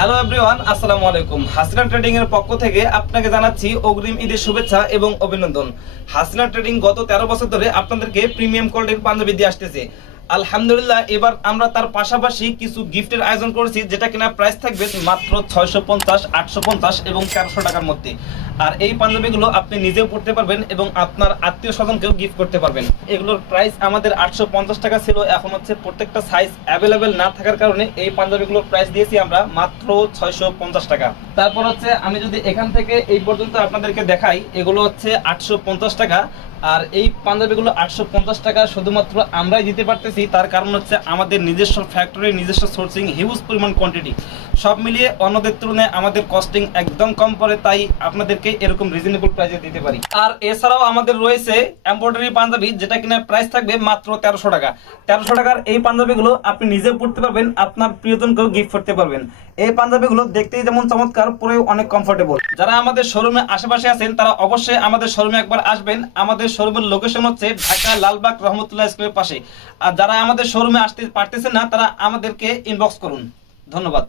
Hello everyone, আসসালামু আলাইকুম। Hasina trading এর পক্ষ থেকে আপনাকে জানাচ্ছি অগ্রিম ঈদের শুভেচ্ছা এবং অভিনন্দন। হাসিনা ট্রেডিং গত 13 বছর ধরে আপনাদেরকে প্রিমিয়াম কোয়ালিটির পাঞ্জাবি দিয়ে আসতেছে। আলহামদুলিল্লাহ, এবার আমরা তার পাশাপাশি কিছু গিফটের আয়োজন করেছি, যেটা কিনা প্রাইস থাকবে মাত্র 650, 850 এবং 1300 টাকার মধ্যে। আর এই পাঞ্জাবিগুলো আপনি নিজেও পড়তে পারবেন এবং আপনার আত্মীয় স্বজনকেও গিফট করতে পারবেন। এগুলোর প্রাইস আমাদের 850 টাকা ছিল, এখন হচ্ছে প্রত্যেকটা সাইজ অ্যাভেলেবেল না থাকার কারণে এই পাঞ্জাবিগুলোর প্রাইস দিয়েছি আমরা মাত্র 650 টাকা। তারপর হচ্ছে আমি যদি এখান থেকে এই পর্যন্ত আপনাদেরকে দেখাই, এগুলো হচ্ছে 850 টাকা। আর এই পাঞ্জাবিগুলো 850 টাকা শুধুমাত্র আমরাই দিতে পারতেছি, তার কারণ হচ্ছে আমাদের নিজস্ব ফ্যাক্টরি, নিজস্ব সোর্সিং, হিউজ পরিমাণ কোয়ান্টিটি। সব মিলিয়ে অন্যদের তুলনায় আমাদের কস্টিং একদম কম পড়ে, তাই আপনাদেরকে এরকম রিজনেবল প্রাইসে দিতে পারি। আর এছাড়াও আমাদের রয়েছে এমব্রয়ডারি পাঞ্জাবি, যেটা কিনা প্রাইস থাকবে মাত্র 1300 টাকা। 1300 টাকার এই পাঞ্জাবিগুলো আপনি নিজে পড়তে পারবেন, আপনার প্রিয়জনকেও গিফট করতে পারবেন। এই পাঞ্জাবিগুলো দেখতেই যেমন চমৎকার, পরেও অনেক কমফোর্টেবল। যারা আমাদের শোরুমে আশেপাশে আছেন তারা অবশ্যই আমাদের শোরুমে একবার আসবেন। আমাদের শোরুমের লোকেশন হচ্ছে ঢাকা লালবাগ রহমতুল্লাহ স্কুলের পাশে। আর যারা আমাদের শোরুমে আসতে পারতেছেন না, তারা আমাদেরকে ইনবক্স করুন। ধন্যবাদ।